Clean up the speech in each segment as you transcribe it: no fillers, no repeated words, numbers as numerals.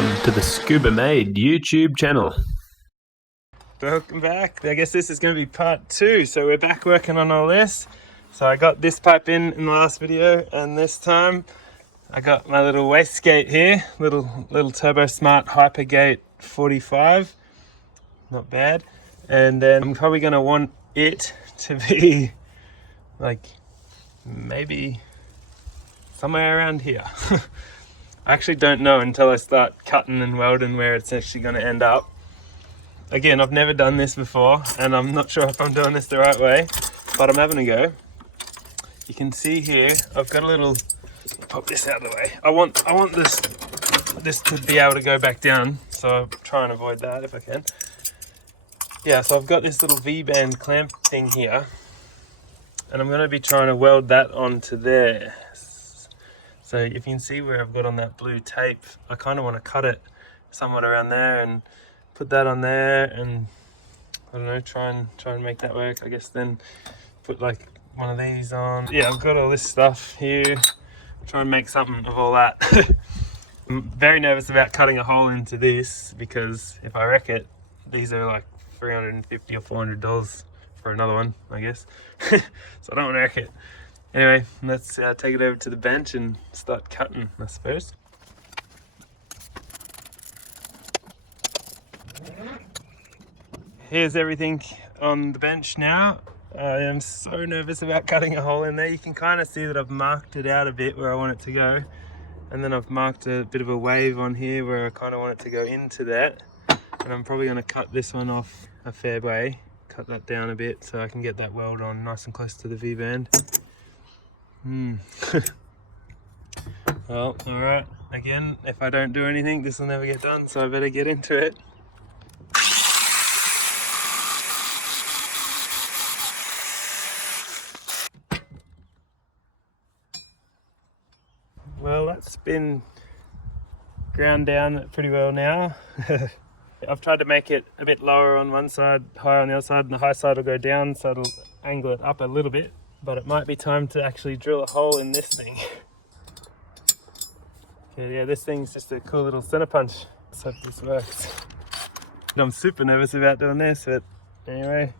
Welcome to the Scuba Made YouTube channel. Welcome back. I guess this is going to be part 2. So we're back working on all this. So I got this pipe in the last video, and this time I got my little wastegate here, little Turbo Smart Hypergate 45. Not bad. And then I'm probably going to want it to be like maybe somewhere around here. I actually don't know until I start cutting and welding where it's actually going to end up. Again, I've never done this before, and I'm not sure if I'm doing this the right way, but I'm having a go. You can see here, I've got a little, pop this out of the way. I want this to be able to go back down, so I'll try and avoid that if I can. Yeah, so I've got this little V-band clamp thing here, and I'm going to be trying to weld that onto there. So if you can see where I've got on that blue tape, I kind of want to cut it somewhat around there and put that on there, and I don't know, try and make that work. I guess then put like one of these on. Yeah, I've got all this stuff here. Try and make something of all that. I'm very nervous about cutting a hole into this, because if I wreck it, these are like $350 or $400 for another one, I guess. So I don't want to wreck it. Anyway, let's take it over to the bench and start cutting, I suppose. Here's everything on the bench now. I am so nervous about cutting a hole in there. You can kind of see that I've marked it out a bit where I want it to go. And then I've marked a bit of a wave on here where I kind of want it to go into that. And I'm probably going to cut this one off a fair way. Cut that down a bit so I can get that weld on nice and close to the V-band. Well, alright. Again, if I don't do anything, this will never get done, so I better get into it. Well, that's been ground down pretty well now. I've tried to make it a bit lower on one side, higher on the other side, and the high side will go down, so it'll angle it up a little bit. But it might be time to actually drill a hole in this thing. Okay, yeah, this thing's just a cool little center punch. Let's hope this works. And I'm super nervous about doing this, but anyway,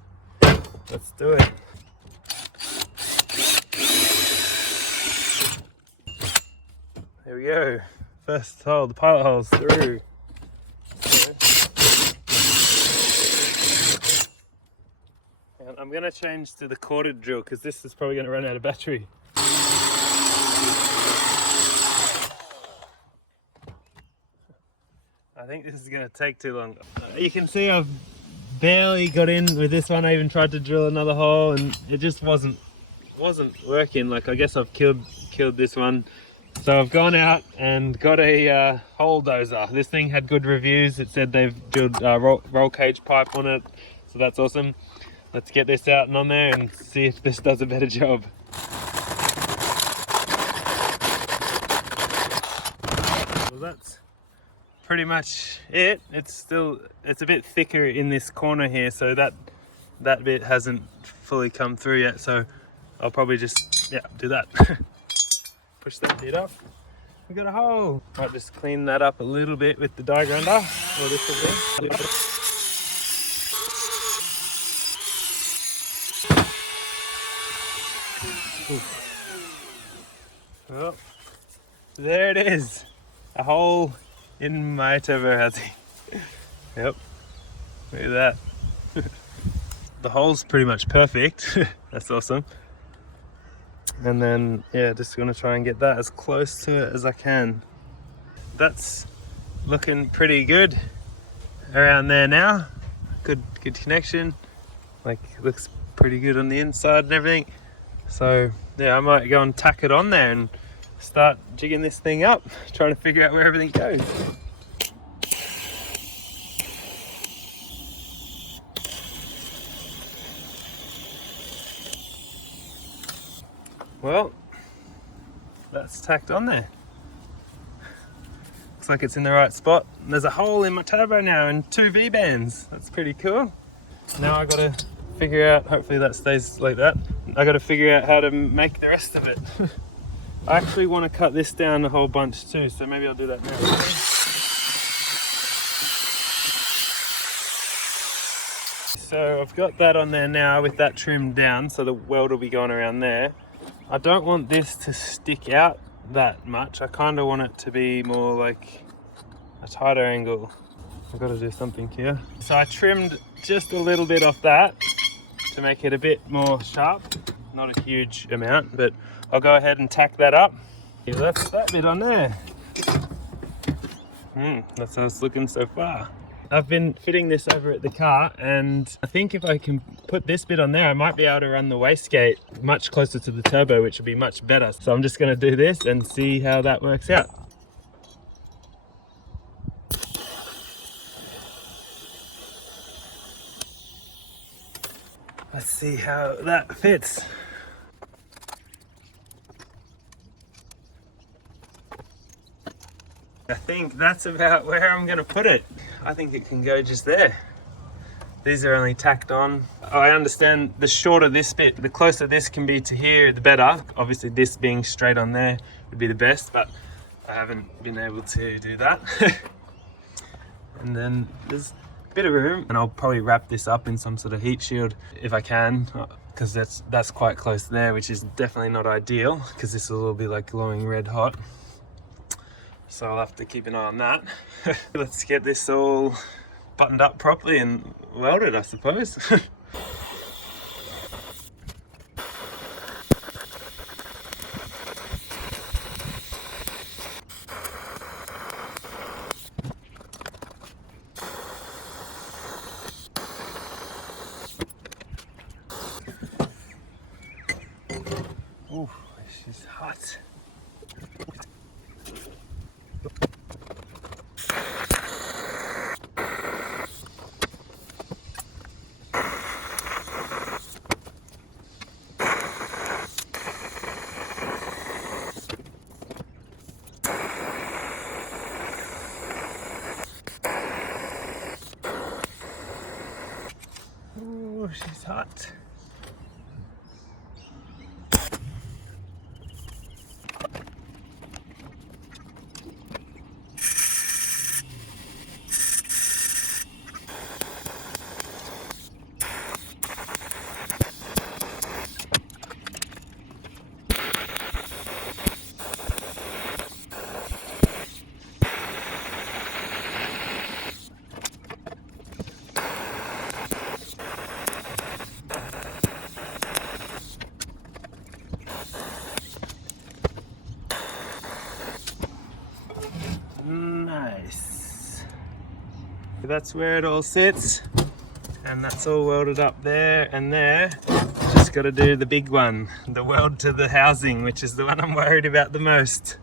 let's do it. There we go. First hole, the pilot hole's through. And I'm going to change to the corded drill because this is probably going to run out of battery. I think this is going to take too long. You can see I've barely got in with this one. I even tried to drill another hole and it just wasn't working. Like, I guess I've killed this one. So I've gone out and got a hole dozer. This thing had good reviews. It said they've drilled roll cage pipe on it, so that's awesome. Let's get this out and on there and see if this does a better job. Well, that's pretty much it. It's a bit thicker in this corner here, so that bit hasn't fully come through yet. So I'll probably just do that. Push that bit off. We got a hole. Might just clean that up a little bit with the die grinder. Or this will be. Well, there it is. A hole in my turbo housing. Yep. Look at that. The hole's pretty much perfect. That's awesome. And then, yeah, just gonna try and get that as close to it as I can. That's looking pretty good around there now. Good connection. Like, looks pretty good on the inside and everything. So yeah, I might go and tack it on there and start jigging this thing up, trying to figure out where everything goes. Well, that's tacked on there. Looks like it's in the right spot. There's a hole in my turbo now and 2 V-bands. That's pretty cool. Now I gotta figure out, hopefully that stays like that. I gotta figure out how to make the rest of it. I actually want to cut this down a whole bunch too, so maybe I'll do that now. So I've got that on there now with that trimmed down, so the weld will be going around there. I don't want this to stick out that much. I kind of want it to be more like a tighter angle. I've got to do something here. So I trimmed just a little bit off that to make it a bit more sharp. Not a huge amount, but I'll go ahead and tack that up. That's that bit on there. That's how it's looking so far. I've been fitting this over at the car, and I think if I can put this bit on there, I might be able to run the wastegate much closer to the turbo, which will be much better. So I'm just going to do this and see how that works out. Let's see how that fits. I think that's about where I'm going to put it. I think it can go just there. These are only tacked on. I understand the shorter this bit, the closer this can be to here, the better. Obviously this being straight on there would be the best, but I haven't been able to do that. And then there's a bit of room, and I'll probably wrap this up in some sort of heat shield if I can, because that's quite close there, which is definitely not ideal, because this will all be like glowing red hot. So I'll have to keep an eye on that. Let's get this all buttoned up properly and welded, I suppose. Ooh, this is hot. Ooh, she's hot. Nice. That's where it all sits, and that's all welded up there and there. Just got to do the big one, the weld to the housing, which is the one I'm worried about the most.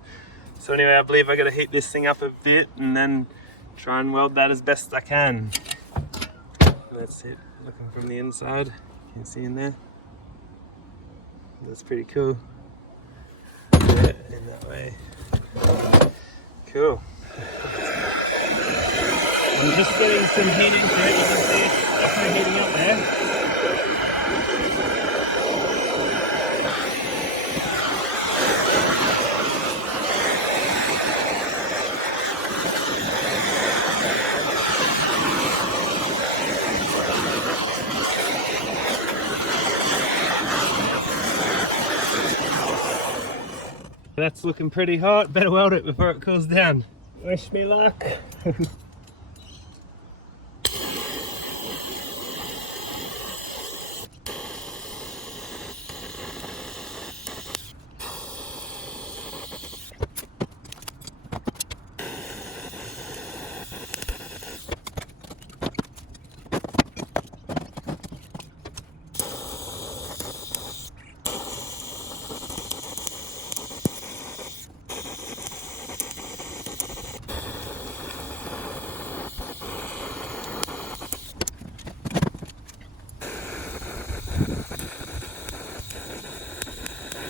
So anyway, I believe I got to heat this thing up a bit and then try and weld that as best I can. That's it, looking from the inside. You can see in there. That's pretty cool. Yeah, in that way. Cool. I'm just getting some heat into it. You can see it's definitely heating up there. That's looking pretty hot. Better weld it before it cools down. Wish me luck.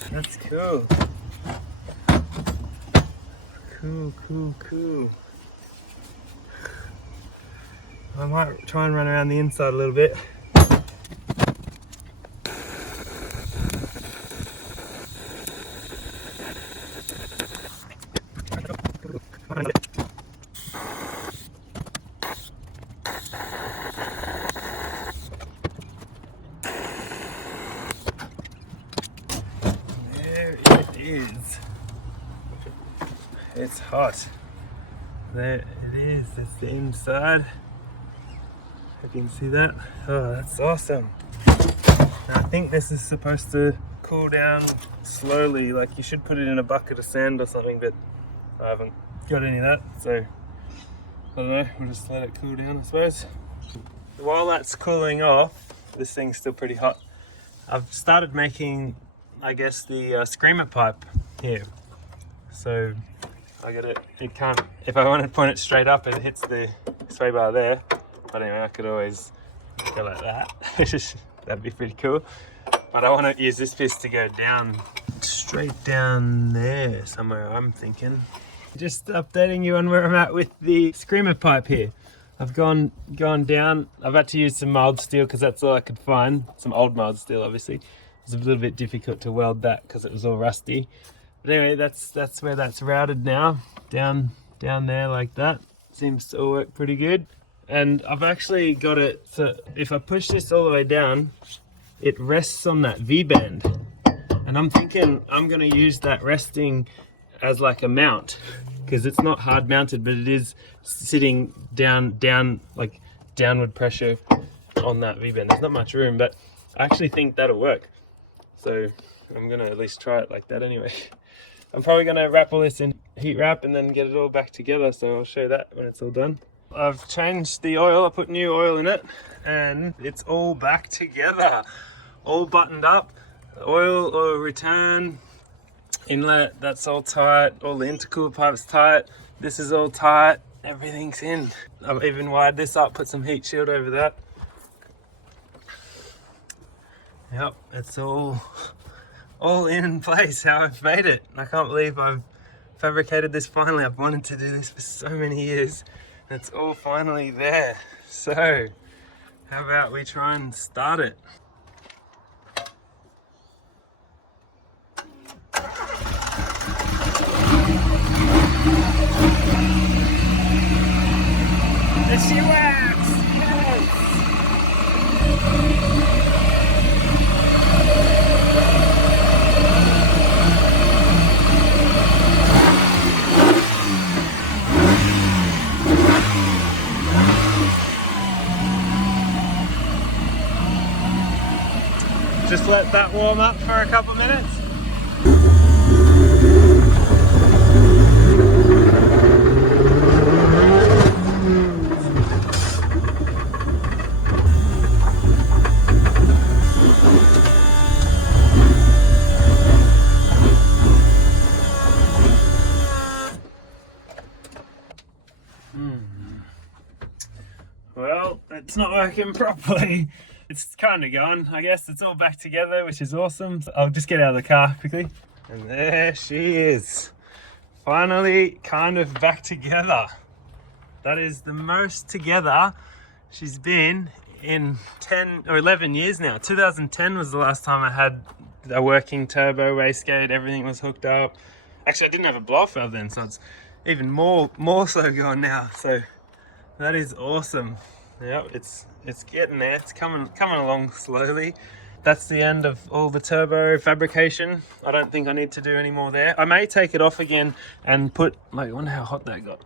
That's cool. Cool. I might try and run around the inside a little bit. there it is. It's hot. There it is. That's the inside. If you can see that. Oh, that's awesome. Now, I think this is supposed to cool down slowly. Like you should put it in a bucket of sand or something, but I haven't got any of that. So I don't know. We'll just let it cool down, I suppose. While that's cooling off, this thing's still pretty hot. I've started making, I guess, the screamer pipe here. So I got it. It can't. If I want to point it straight up, it hits the sway bar there. But anyway, I could always go like that. That'd be pretty cool. But I want to use this piece to go down, straight down there somewhere, I'm thinking. Just updating you on where I'm at with the screamer pipe here. I've gone down. I've had to use some mild steel because that's all I could find. Some old mild steel, obviously. It was a little bit difficult to weld that because it was all rusty. But anyway, that's where that's routed now. Down there like that. Seems to all work pretty good. And I've actually got it so if I push this all the way down, it rests on that V-band. And I'm thinking I'm gonna use that resting as like a mount, because it's not hard mounted, but it is sitting down like downward pressure on that V-band. There's not much room, but I actually think that'll work. So I'm gonna at least try it like that anyway. I'm probably gonna wrap all this in heat wrap and then get it all back together, so I'll show that when it's all done. I've changed the oil, I put new oil in it, and it's all back together. All buttoned up. Oil return, inlet, that's all tight. All the intercooler pipe's tight. This is all tight. Everything's in. I've even wired this up, put some heat shield over that. Yep, it's all in place, how I've made it. I can't believe I've fabricated this finally. I've wanted to do this for so many years. It's all finally there. So, how about we try and start it? And she works! Yes! Just let that warm up for a couple minutes. Well, it's not working properly. It's kind of gone, I guess. It's all back together, which is awesome. So I'll just get out of the car quickly. And there she is. Finally kind of back together. That is the most together she's been in 10 or 11 years now. 2010 was the last time I had a working turbo wastegate. Everything was hooked up. Actually, I didn't have a blow valve then, so it's even more so going now. So that is awesome. Yep, it's getting there. It's coming along slowly. That's the end of all the turbo fabrication. I don't think I need to do any more there. I may take it off again and put, like, I wonder how hot that got.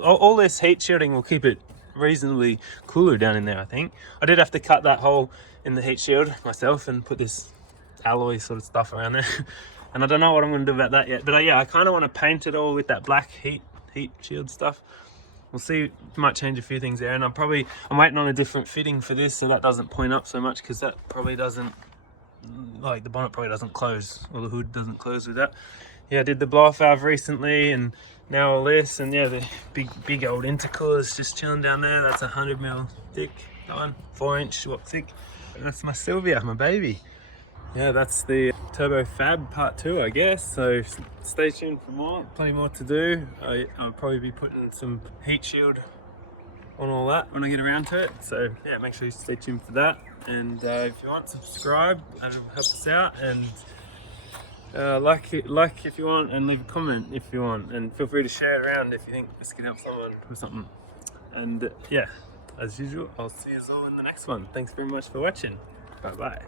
All this heat shielding will keep it reasonably cooler down in there, I think. I did have to cut that hole in the heat shield myself and put this alloy sort of stuff around there. And I don't know what I'm going to do about that yet. But yeah, I kind of want to paint it all with that black heat shield stuff. We'll see, might change a few things there, and I'm waiting on a different fitting for this so that doesn't point up so much, because that probably doesn't, like the bonnet probably doesn't close, or the hood doesn't close with that. Yeah, I did the blow valve recently, and now all this, and yeah, the big old intercooler is just chilling down there. That's 100mm thick, that one, 4-inch thick. And that's my Silvia, my baby. Yeah, that's the Turbo Fab Part 2, I guess. So stay tuned for more. Plenty more to do. I'll probably be putting some heat shield on all that when I get around to it. So yeah, make sure you stay tuned for that. And if you want, subscribe. That'll help us out. And like if you want, and leave a comment if you want. And feel free to share it around if you think this can help someone with something. And yeah, as usual, I'll see you all in the next one. Thanks very much for watching. Bye bye.